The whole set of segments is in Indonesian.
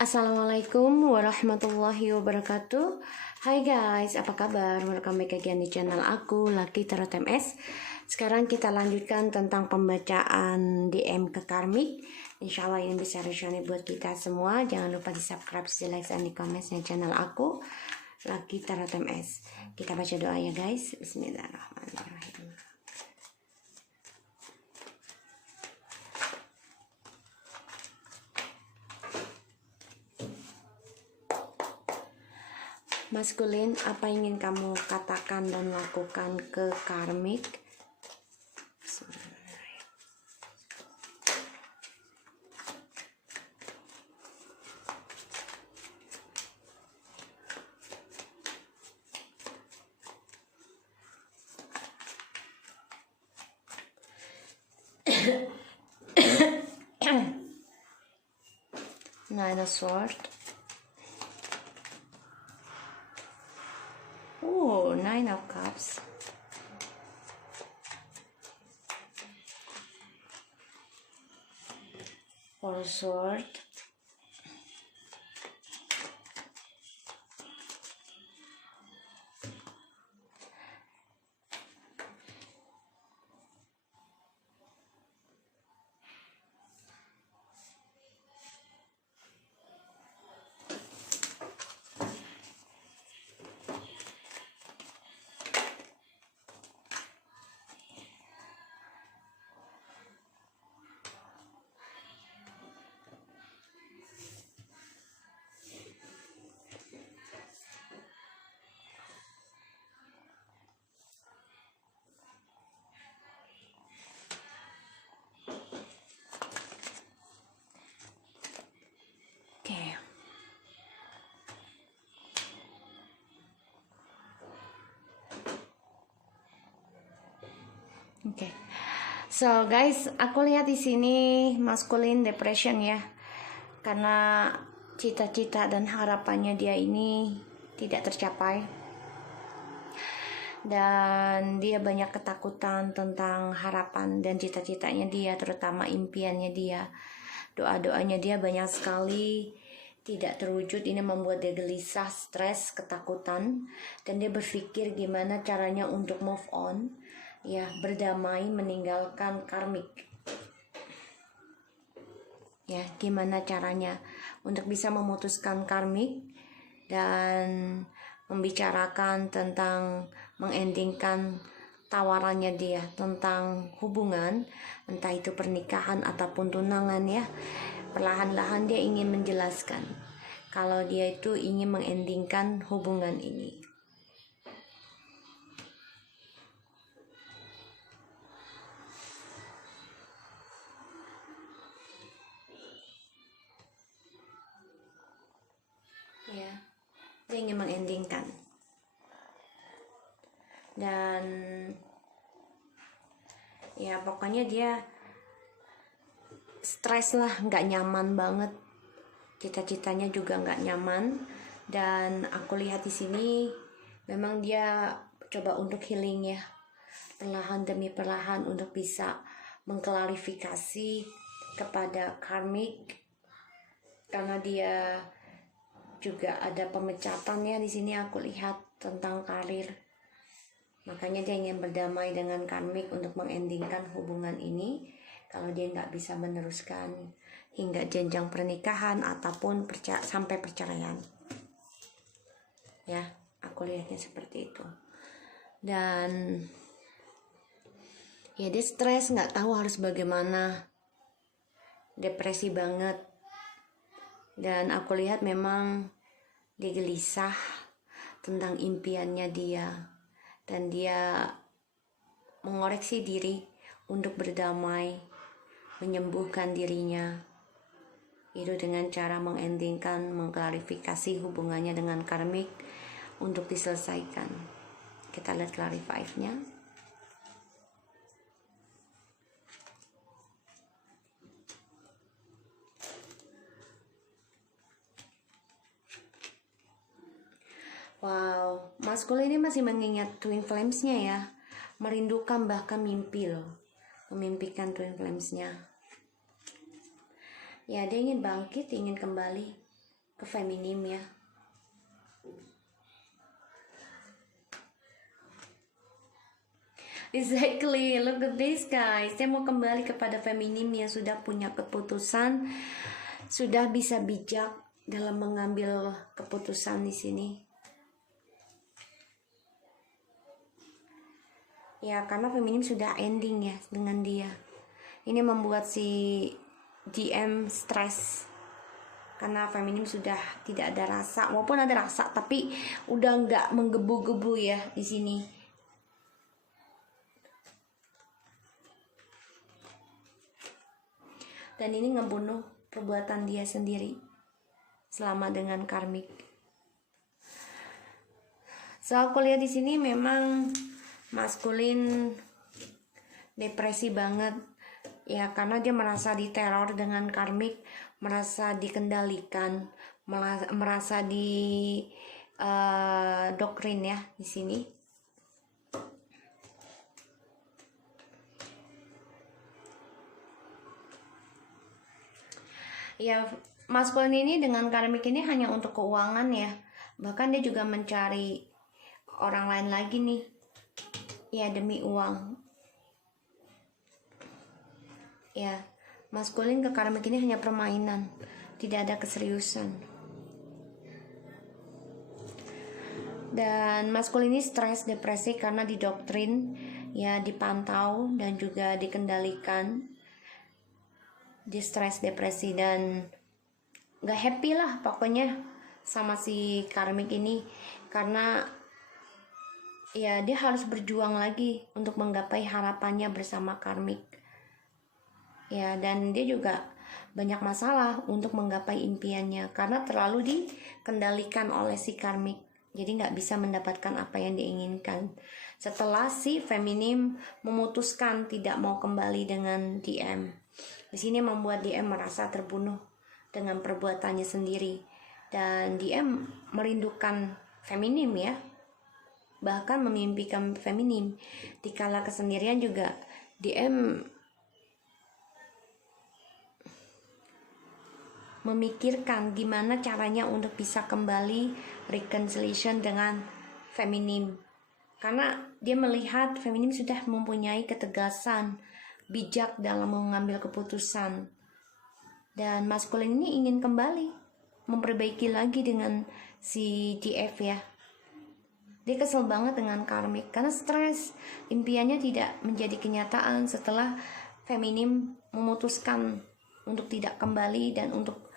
Assalamualaikum warahmatullahi wabarakatuh. Hai guys, apa kabar? Welcome back again di channel aku, Lucky Tarot MS. Sekarang kita lanjutkan tentang pembacaan DM ke karmik. Insya Allah ini bisa resonate buat kita semua. Jangan lupa di subscribe, di like, dan di komennya channel aku, Lucky Tarot MS. Kita baca doa ya guys. Bismillahirrahmanirrahim. Maskulin, apa ingin kamu katakan dan lakukan ke karmik? Nine of Swords. Oh, Nine of Cups. Four of Swords. Oke. So guys, aku lihat di sini masculine depression ya. Karena cita-cita dan harapannya dia ini tidak tercapai. Dan dia banyak ketakutan tentang harapan dan cita-citanya dia, terutama impiannya dia. Doa-doanya dia banyak sekali tidak terwujud. Ini membuat dia gelisah, stres, ketakutan, dan dia berpikir gimana caranya untuk move on, ya, berdamai, meninggalkan karmik. Ya, gimana caranya untuk bisa memutuskan karmik dan membicarakan tentang mengendingkan tawarannya dia tentang hubungan, entah itu pernikahan ataupun tunangan ya. Perlahan-lahan dia ingin menjelaskan kalau dia itu ingin mengendingkan hubungan ini. Ya, dia ingin mengendingkan. Dan ya pokoknya dia stres lah, nggak nyaman banget, cita-citanya juga nggak nyaman. Dan aku lihat di sini memang dia coba untuk healing ya, perlahan demi perlahan untuk bisa mengklarifikasi kepada karmik, karena dia juga ada pemecatan ya di sini aku lihat tentang karir. Makanya dia ingin berdamai dengan karmik untuk mengendingkan hubungan ini kalau dia nggak bisa meneruskan hingga jenjang pernikahan ataupun sampai perceraian. Ya, aku lihatnya seperti itu. Dan ya dia stres, nggak tahu harus bagaimana, depresi banget. Dan aku lihat memang dia gelisah tentang impiannya dia. Dan dia mengoreksi diri untuk berdamai, menyembuhkan dirinya. Itu dengan cara mengendingkan, mengklarifikasi hubungannya dengan karmik untuk diselesaikan. Kita lihat clarify-nya. Wow, maskulin ini masih mengingat twin flames-nya ya. Merindukan bahkan mimpi loh. Memimpikan twin flames-nya. Ya, dia ingin bangkit, ingin kembali. ke feminim ya. Exactly, look at this guys. Saya mau kembali kepada feminim yang sudah punya keputusan, sudah bisa bijak dalam mengambil keputusan di sini. Ya, karena feminim sudah ending ya dengan dia. Ini membuat si DM stres. Karena feminim sudah tidak ada rasa, walaupun ada rasa tapi udah nggak menggebu-gebu ya di sini. Dan ini ngebunuh perbuatan dia sendiri selama dengan karmik. So aku lihat di sini memang maskulin depresi banget ya, karena dia merasa diteror dengan karmik, merasa dikendalikan, merasa di doktrin ya di sini. Ya, maskulin ini dengan karmik ini hanya untuk keuangan ya. Bahkan dia juga mencari orang lain lagi nih. Ya, demi uang. Ya, maskulin ke karmik ini hanya permainan. Tidak ada keseriusan. Dan maskulin ini stres, depresi karena didoktrin, ya dipantau dan juga dikendalikan. Di stres, depresi, dan gak happy lah pokoknya sama si karmik ini, karena ya dia harus berjuang lagi untuk menggapai harapannya bersama karmik ya. Dan dia juga banyak masalah untuk menggapai impiannya karena terlalu dikendalikan oleh si karmik, jadi gak bisa mendapatkan apa yang diinginkan. Setelah si feminim memutuskan tidak mau kembali dengan DM, di sini membuat DM merasa terbunuh dengan perbuatannya sendiri, dan DM merindukan feminim ya, bahkan memimpikan feminim. Dikala kesendirian juga DM memikirkan gimana caranya untuk bisa kembali reconciliation dengan feminim, karena dia melihat feminim sudah mempunyai ketegasan, bijak dalam mengambil keputusan, dan maskulin ini ingin kembali memperbaiki lagi dengan si DF ya. Dia kesel banget dengan karmik karena stres, impiannya tidak menjadi kenyataan setelah feminim memutuskan untuk tidak kembali dan untuk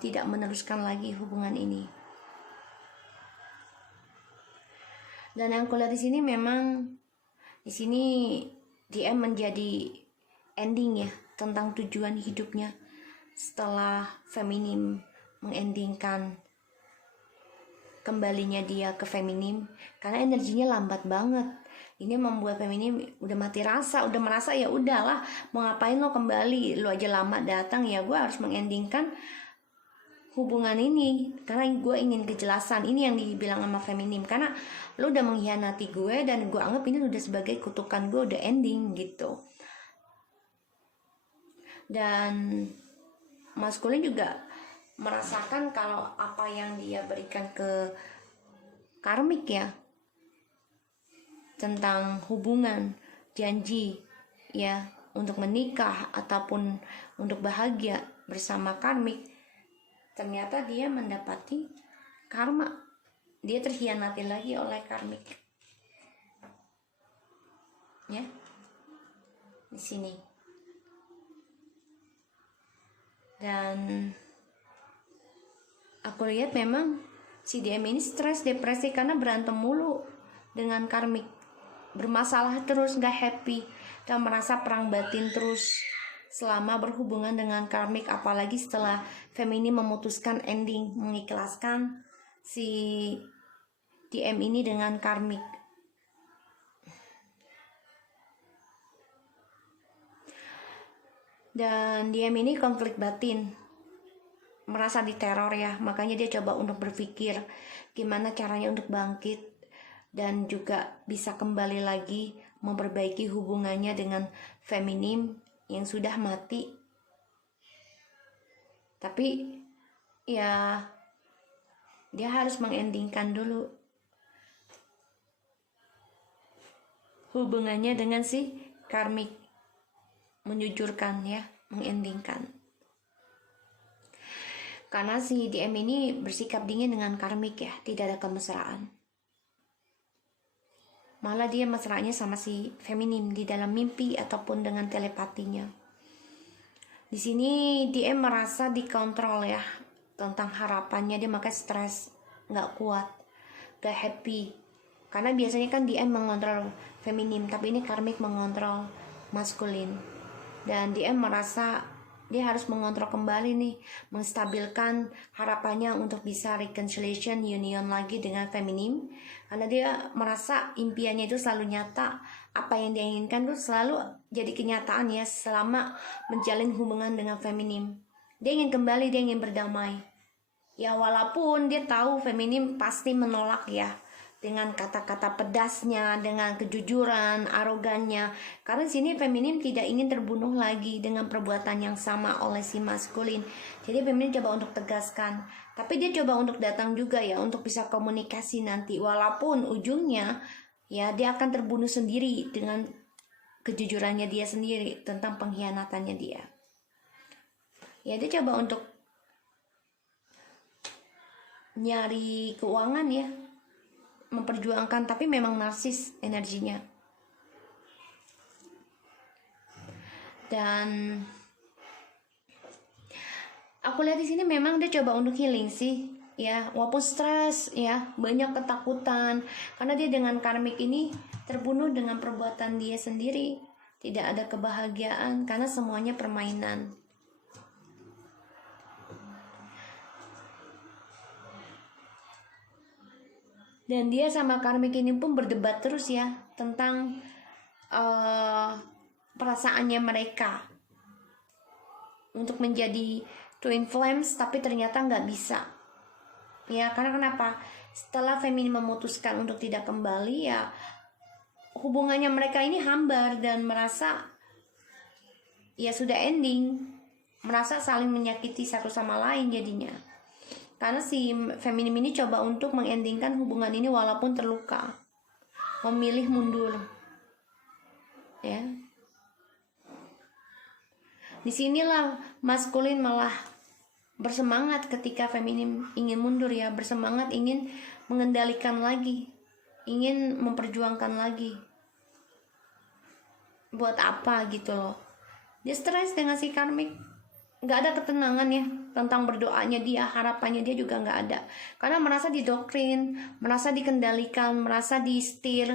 tidak meneruskan lagi hubungan ini. Dan yang kulihat di sini memang di sini DM menjadi ending ya tentang tujuan hidupnya setelah feminim mengendingkan kembalinya dia ke feminim, karena energinya lambat banget. Ini membuat feminim udah mati rasa, udah merasa ya udahlah, mau ngapain lo kembali, lo aja lama datang, ya gue harus mengendingkan hubungan ini karena gue ingin kejelasan. Ini yang dibilang sama feminim, karena lo udah mengkhianati gue dan gue anggap ini udah sebagai kutukan gue, udah ending gitu. Dan maskulin juga merasakan kalau apa yang dia berikan ke karmik ya tentang hubungan, janji ya untuk menikah ataupun untuk bahagia bersama karmik, ternyata dia mendapati karma, dia terhianati lagi oleh karmik ya di sini. Dan aku lihat memang si DM ini stres, depresi karena berantem mulu dengan karmik, bermasalah terus, gak happy, dan merasa perang batin terus selama berhubungan dengan karmik, apalagi setelah feminim memutuskan ending, mengikhlaskan si DM ini dengan karmik. Dan DM ini konflik batin, merasa diteror ya, makanya dia coba untuk berpikir gimana caranya untuk bangkit dan juga bisa kembali lagi memperbaiki hubungannya dengan feminim yang sudah mati. Tapi ya dia harus mengendingkan dulu hubungannya dengan si karmik, menjujurkan ya, mengendingkan. Karena si DM ini bersikap dingin dengan karmik ya, tidak ada kemesraan. Malah dia mesranya sama si feminim di dalam mimpi ataupun dengan telepatinya. Di sini DM merasa dikontrol ya tentang harapannya, dia makanya stres, nggak kuat, nggak happy. Karena biasanya kan DM mengontrol feminim, tapi ini karmik mengontrol maskulin. Dan DM merasa dia harus mengontrol kembali nih, menstabilkan harapannya untuk bisa reconciliation, union lagi dengan feminim. Karena dia merasa impiannya itu selalu nyata, apa yang dia inginkan tuh selalu jadi kenyataan ya selama menjalin hubungan dengan feminim. Dia ingin kembali, dia ingin berdamai. Ya walaupun dia tahu feminim pasti menolak ya, dengan kata-kata pedasnya, dengan kejujuran, arogannya. Karena di sini feminim tidak ingin terbunuh lagi dengan perbuatan yang sama oleh si maskulin. Jadi feminim coba untuk tegaskan, tapi dia coba untuk datang juga ya, untuk bisa komunikasi nanti. Walaupun ujungnya ya dia akan terbunuh sendiri dengan kejujurannya dia sendiri tentang pengkhianatannya dia. Ya dia coba untuk nyari keuangan ya, memperjuangkan, tapi memang narsis energinya. Dan aku lihat di sini memang dia coba untuk healing sih ya, walaupun stres ya, banyak ketakutan karena dia dengan karmik ini terbunuh dengan perbuatan dia sendiri, tidak ada kebahagiaan karena semuanya permainan. Dan dia sama karmik ini pun berdebat terus ya tentang perasaannya mereka untuk menjadi twin flames, tapi ternyata nggak bisa ya. Karena kenapa? Setelah feminim memutuskan untuk tidak kembali ya, hubungannya mereka ini hambar dan merasa ya sudah ending, merasa saling menyakiti satu sama lain jadinya. Karena si feminim ini coba untuk mengendingkan hubungan ini walaupun terluka, memilih mundur ya. Disinilah maskulin malah bersemangat ketika feminim ingin mundur ya, bersemangat ingin mengendalikan lagi, ingin memperjuangkan lagi. Buat apa gitu loh. Dia stres dengan si karmik, nggak ada ketenangan ya tentang berdoanya dia, harapannya dia juga nggak ada. Karena merasa didoktrin, merasa dikendalikan, merasa disetir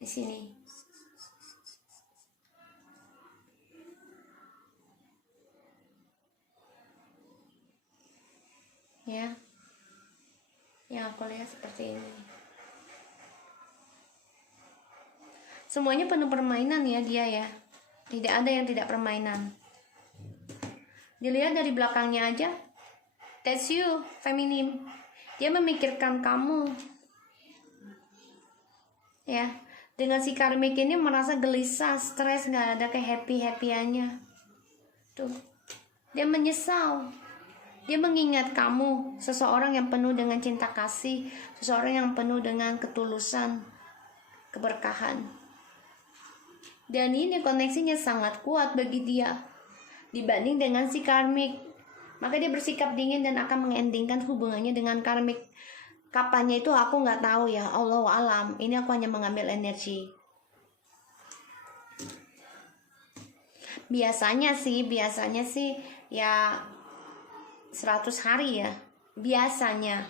di sini. Ya, yang aku lihat seperti ini. Semuanya penuh permainan ya dia ya, tidak ada yang tidak permainan. Dilihat dari belakangnya aja, that's you, feminim. Dia memikirkan kamu ya. Dengan si karmik ini merasa gelisah, stres, nggak ada happy-happyannya tuh. Dia menyesal. Dia mengingat kamu, seseorang yang penuh dengan cinta kasih, seseorang yang penuh dengan ketulusan, keberkahan. Dan ini koneksinya sangat kuat bagi dia dibanding dengan si karmik. Maka dia bersikap dingin dan akan mengendingkan hubungannya dengan karmik. Kapannya itu aku nggak tahu ya, Allahu alam. Ini aku hanya mengambil energi. Biasanya sih ya 100 hari ya, biasanya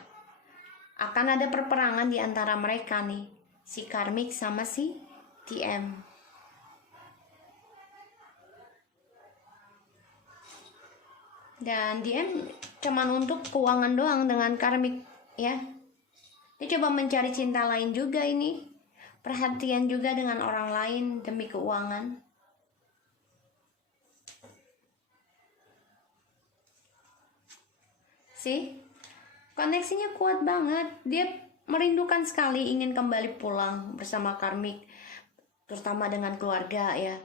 akan ada perperangan di antara mereka nih, si karmik sama si TM. Dan DM cuman untuk keuangan doang dengan karmik ya. Dia coba mencari cinta lain juga ini, perhatian juga dengan orang lain demi keuangan. Sih, koneksinya kuat banget. Dia merindukan sekali ingin kembali pulang bersama karmik, terutama dengan keluarga ya.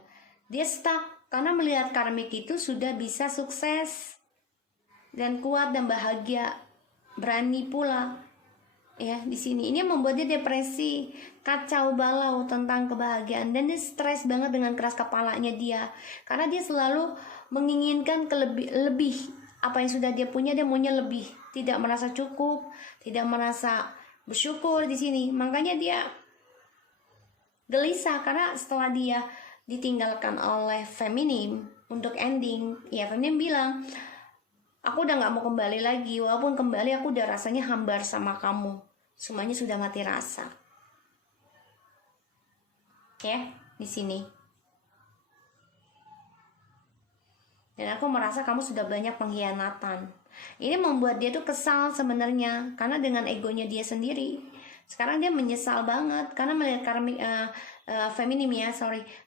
Dia stuck karena melihat karmik itu sudah bisa sukses, dan kuat dan bahagia, berani pula. Ya, di sini ini membuat dia depresi, kacau balau tentang kebahagiaan, dan dia stres banget dengan keras kepalanya dia, karena dia selalu menginginkan lebih apa yang sudah dia punya, dia maunya lebih, tidak merasa cukup, tidak merasa bersyukur di sini. Makanya dia gelisah karena setelah dia ditinggalkan oleh feminim untuk ending, ya feminim bilang, aku udah gak mau kembali lagi, walaupun kembali aku udah rasanya hambar sama kamu, semuanya sudah mati rasa. Ya, di sini. Dan aku merasa kamu sudah banyak pengkhianatan. Ini membuat dia tuh kesal sebenarnya, karena dengan egonya dia sendiri. Sekarang dia menyesal banget karena melihat feminim ya,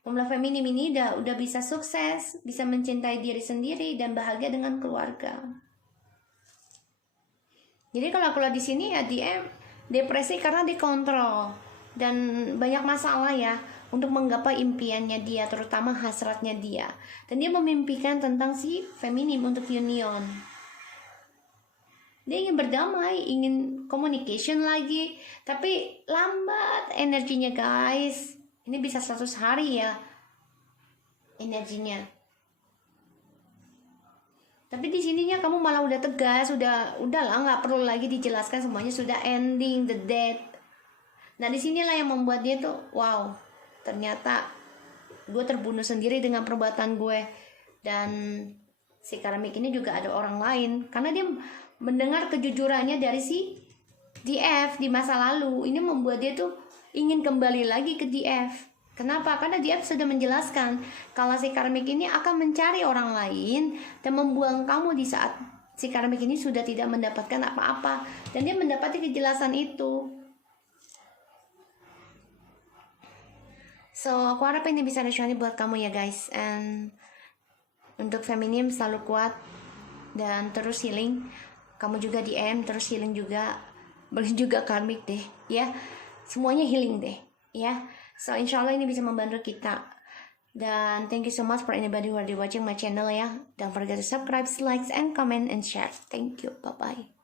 pemula feminim ini udah bisa sukses, bisa mencintai diri sendiri dan bahagia dengan keluarga. Jadi kalau di sini ya dia depresi karena dikontrol dan banyak masalah ya untuk menggapai impiannya dia, terutama hasratnya dia. Dan dia memimpikan tentang si feminim untuk union. Dia ingin berdamai, ingin communication lagi, tapi lambat energinya guys. Ini bisa 100 hari ya energinya. Tapi di sininya kamu malah udah tegas, udahlah nggak perlu lagi dijelaskan, semuanya sudah ending, the death. Nah disinilah yang membuat dia tuh wow, ternyata gue terbunuh sendiri dengan perbuatan gue. Dan si Karamik ini juga ada orang lain, karena dia mendengar kejujurannya dari si DF di masa lalu. Ini membuat dia tuh ingin kembali lagi ke DF. Kenapa? Karena DF sudah menjelaskan kalau si Karamik ini akan mencari orang lain dan membuang kamu di saat si Karamik ini sudah tidak mendapatkan apa-apa. Dan dia mendapati kejelasan itu. So aku harap ini bisa resonan buat kamu ya guys. And untuk feminim selalu kuat dan terus healing. Kamu juga DM terus healing juga, boleh juga karmik deh ya, semuanya healing deh ya. So insyaallah ini bisa membantu kita. Dan thank you so much for anybody who are watching my channel ya. Don't forget to subscribe, like, and comment and share. Thank you, bye bye.